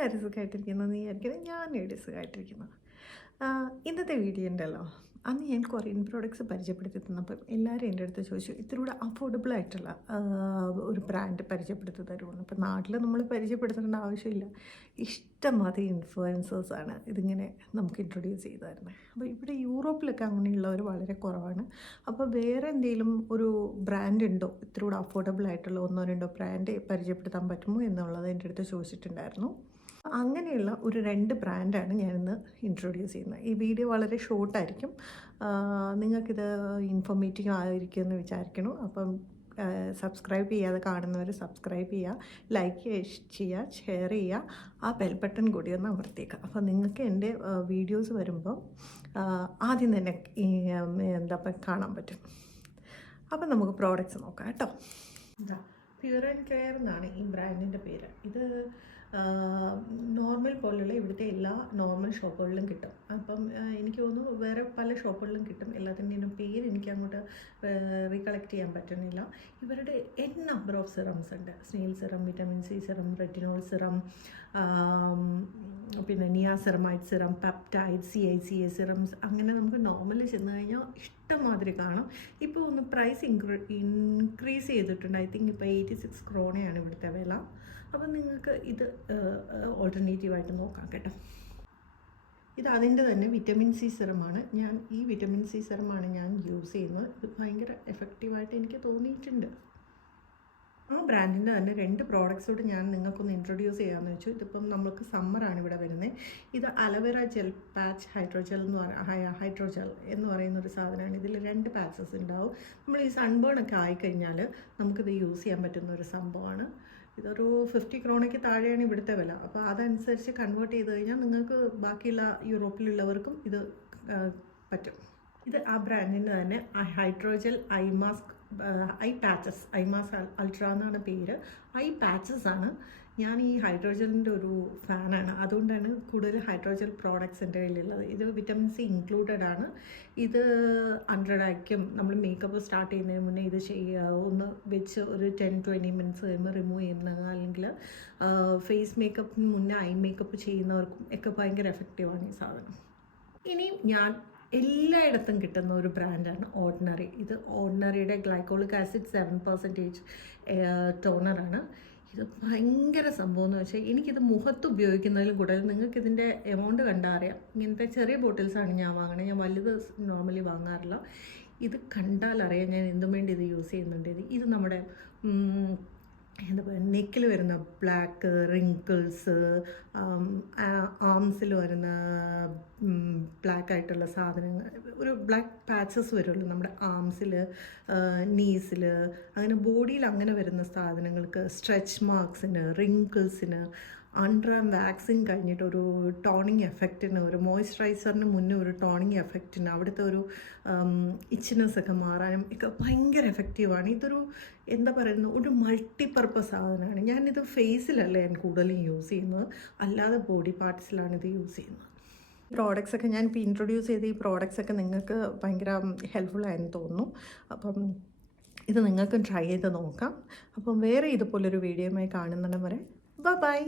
എല്ലാവരും സുഖമായിട്ടിരിക്കുന്നത് വിചാരിക്കുന്നത്. ഞാൻ ഇവിടെ സുഖമായിട്ടിരിക്കുന്നു. ഇന്നത്തെ വീഡിയോ ഉണ്ടല്ലോ, അന്ന് ഞാൻ കൊറിയൻ പ്രോഡക്റ്റ്സ് പരിചയപ്പെടുത്തി തന്നപ്പം എല്ലാവരും എൻ്റെ അടുത്ത് ചോദിച്ചു ഇത്തിരി അഫോർഡബിൾ ആയിട്ടുള്ള ഒരു ബ്രാൻഡ് പരിചയപ്പെടുത്തി തരുമെന്ന്. അപ്പോൾ നാട്ടിൽ നമ്മൾ പരിചയപ്പെടുത്തേണ്ട ആവശ്യമില്ല, ഇഷ്ടംമാതിരി ഇൻഫ്ലുവൻസേഴ്സാണ് ഇതിങ്ങനെ നമുക്ക് ഇൻട്രൊഡ്യൂസ് ചെയ്തു തരുന്നത്. അപ്പോൾ ഇവിടെ യൂറോപ്പിലൊക്കെ അങ്ങനെയുള്ളവർ വളരെ കുറവാണ്. അപ്പോൾ വേറെ എന്തെങ്കിലും ഒരു ബ്രാൻഡ് ഉണ്ടോ ഇത്തിരി അഫോർഡബിൾ ആയിട്ടുള്ള ഒന്നോ രണ്ടോ ബ്രാൻഡ് പരിചയപ്പെടുത്താൻ പറ്റുമോ എന്നുള്ളത് എൻ്റെ അടുത്ത് ചോദിച്ചിട്ടുണ്ടായിരുന്നു. അങ്ങനെയുള്ള ഒരു 2 ബ്രാൻഡാണ് ഞാനിന്ന് ഇൻട്രൊഡ്യൂസ് ചെയ്യുന്നത്. ഈ വീഡിയോ വളരെ ഷോർട്ടായിരിക്കും, നിങ്ങൾക്കിത് ഇൻഫോർമേറ്റീവ് ആയിരിക്കുമെന്ന് വിചാരിക്കണം. അപ്പം സബ്സ്ക്രൈബ് ചെയ്യാതെ കാണുന്നവർ സബ്സ്ക്രൈബ് ചെയ്യുക, ലൈക്ക് ചെയ്യുക, ഷെയർ ചെയ്യുക, ആ ബെൽ ബട്ടൺ കൂടി ഒന്ന് അമർത്തിയേക്കുക. അപ്പോൾ നിങ്ങൾക്ക് എൻ്റെ വീഡിയോസ് വരുമ്പോൾ ആദ്യം തന്നെ കാണാൻ പറ്റും. അപ്പം നമുക്ക് പ്രോഡക്റ്റ്സ് നോക്കാം കേട്ടോ. പ്യൂർ ആൻഡ് കെയർ എന്നാണ് ഈ ബ്രാൻഡിൻ്റെ പേര്. ഇത് നോർമൽ പോലുള്ള ഇവിടുത്തെ എല്ലാ നോർമൽ ഷോപ്പുകളിലും കിട്ടും. അപ്പം എനിക്ക് തോന്നുന്നു വേറെ പല ഷോപ്പുകളിലും കിട്ടും. എല്ലാത്തിൻ്റെയും പേര് എനിക്ക് അങ്ങോട്ട് റീകളക്ട് ചെയ്യാൻ പറ്റുന്നില്ല. ഇവരുടെ നമ്പർ ഓഫ് സിറംസ് ഉണ്ട്. Snail serum, vitamin C serum, retinol serum, പിന്നെ നിയാസെറമൈഡ് സിറം, പെപ്റ്റൈഡ്, CICA സിറംസ്, അങ്ങനെ നമുക്ക് നോർമലി ചെന്ന് കഴിഞ്ഞാൽ ഇഷ്ടംമാതിരി കാണും. ഇപ്പോൾ ഒന്ന് പ്രൈസ് ഇൻക്രീസ് ചെയ്തിട്ടുണ്ട്. ഐ തിങ്ക് ഇപ്പോൾ 86 ക്രോണയാണ് ഇവിടുത്തെ വില. അപ്പം നിങ്ങൾക്ക് ഇത് ഓൾട്ടർനേറ്റീവായിട്ട് നോക്കാം കേട്ടോ. ഇത് അതിൻ്റെ തന്നെ വിറ്റമിൻ സി സിറമാണ്. ഈ വിറ്റമിൻ സി സിറമാണ് ഞാൻ യൂസ് ചെയ്യുന്നത്. ഇത് ഭയങ്കര എഫക്റ്റീവായിട്ട് എനിക്ക് തോന്നിയിട്ടുണ്ട്. ആ ബ്രാൻഡിൻ്റെ തന്നെ 2 പ്രോഡക്റ്റ്സോട് ഞാൻ നിങ്ങൾക്കൊന്ന് ഇൻട്രൊഡ്യൂസ് ചെയ്യാമെന്ന് വെച്ചു. ഇതിപ്പം നമുക്ക് സമ്മറാണ് ഇവിടെ വരുന്നത്. ഇത് അലവേറ ജെൽ പാച്ച് ഹൈഡ്രോജെൽ എന്ന് പറയുന്നൊരു സാധനമാണ്. ഇതിൽ 2 പാച്ചസ് ഉണ്ടാവും. നമ്മൾ ഈ സൺബേൺ ഒക്കെ ആയിക്കഴിഞ്ഞാൽ നമുക്കിത് യൂസ് ചെയ്യാൻ പറ്റുന്ന ഒരു സംഭവമാണ്. ഇതൊരു 50 ക്രോണയ്ക്ക് താഴെയാണ് ഇവിടുത്തെ വില. അപ്പോൾ അതനുസരിച്ച് കൺവേർട്ട് ചെയ്ത് കഴിഞ്ഞാൽ നിങ്ങൾക്ക് ബാക്കിയുള്ള യൂറോപ്പിലുള്ളവർക്കും ഇത് പറ്റും. ഇത് ആ ബ്രാൻഡിൻ്റെ തന്നെ ഹൈഡ്രോജെൽ ഐ പാച്ചസ്, ഐമാസ് അൾട്ര എന്നാണ് പേര്. ഐ പാച്ചസ് ആണ്. ഞാൻ ഈ ഹൈഡ്രോജലിൻ്റെ ഒരു ഫാനാണ്, അതുകൊണ്ടാണ് കൂടുതൽ ഹൈഡ്രോജൽ പ്രോഡക്റ്റ്സ് എൻ്റെ കയ്യിലുള്ളത്. ഇത് വിറ്റമിൻ സി ഇൻക്ലൂഡഡ് ആണ്. ഇത് 100 ആയിരിക്കും. നമ്മൾ മേക്കപ്പ് സ്റ്റാർട്ട് ചെയ്യുന്നതിന് മുന്നേ ഇത് ഒന്ന് വെച്ച് ഒരു 10-20 മിനിറ്റ്സ് കഴിയുമ്പോൾ റിമൂവ് ചെയ്യുന്നത്, അല്ലെങ്കിൽ ഫേസ് മേക്കപ്പിന് മുന്നേ ഐ മേക്കപ്പ് ചെയ്യുന്നവർക്കും ഒക്കെ ഭയങ്കര എഫക്റ്റീവാണ് ഈ സാധനം. ഇനിയും ഞാൻ എല്ലായിടത്തും കിട്ടുന്ന ഒരു ബ്രാൻഡാണ് ഓർഡിനറി. ഇത് ഓർഡിനറിയുടെ ഗ്ലൈക്കോളിക് ആസിഡ് 7% ടോണറാണ്. ഇത് ഭയങ്കര സംഭവം എന്ന് വെച്ചാൽ എനിക്കിത് മുഖത്ത് ഉപയോഗിക്കുന്നതിലും കൂടുതൽ നിങ്ങൾക്കിതിൻ്റെ എമൗണ്ട് കണ്ടാൽ അറിയാം. ഇങ്ങനത്തെ ചെറിയ ബോട്ടിൽസാണ് ഞാൻ വാങ്ങണത്. ഞാൻ വലുത് നോർമലി വാങ്ങാറില്ല. ഇത് കണ്ടാൽ അറിയാം ഞാൻ എന്തും വേണ്ടി ഇത് യൂസ് ചെയ്യുന്നുണ്ട്. ഇത് നമ്മുടെ എന്താ പറയുക, നെക്കിൽ വരുന്ന ബ്ലാക്ക് റിങ്കിൾസ്, ആംസിൽ വരുന്ന ബ്ലാക്ക് ആയിട്ടുള്ള സാധനങ്ങൾ, ഒരു ബ്ലാക്ക് പാച്ചസ് വരുമല്ലോ നമ്മുടെ ആംസിൽ, നീസിൽ, അങ്ങനെ ബോഡിയിൽ അങ്ങനെ വരുന്ന സാധനങ്ങൾക്ക്, സ്ട്രെച്ച് മാർക്സിന്, റിങ്കിൾസിന്, അണ്ടർ ആം വാക്സിങ് കഴിഞ്ഞിട്ട് ഒരു ടോണിങ് എഫക്റ്റിന്, ഒരു മോയ്സ്ചറൈസറിന് മുന്നേ ഒരു ടോണിങ് എഫക്റ്റിന്, അവിടുത്തെ ഒരു ഇച്ചിനെസ് ഒക്കെ മാറാനും ഒക്കെ ഭയങ്കര എഫക്റ്റീവാണ്. ഇതൊരു എന്താ പറയുന്നത്, ഒരു മൾട്ടിപർപ്പസ് സാധനമാണ്. ഞാനിത് ഫേസിലല്ല ഞാൻ കൂടുതലും യൂസ് ചെയ്യുന്നത്, അല്ലാതെ ബോഡി പാർട്സിലാണ് ഇത് യൂസ് ചെയ്യുന്നത്. പ്രോഡക്റ്റ്സ് ഒക്കെ ഞാൻ ഇപ്പോൾ ഇൻട്രൊഡ്യൂസ് ചെയ്ത ഈ പ്രോഡക്റ്റ്സ് ഒക്കെ നിങ്ങൾക്ക് ഭയങ്കര ഹെൽപ്ഫുള്ളായെന്ന് തോന്നുന്നു. അപ്പം ഇത് നിങ്ങൾക്ക് ട്രൈ ചെയ്ത് നോക്കാം. അപ്പം വേറെ ഇതുപോലൊരു വീഡിയോയുമായി കാണുന്നിടം വരെ ബൈ.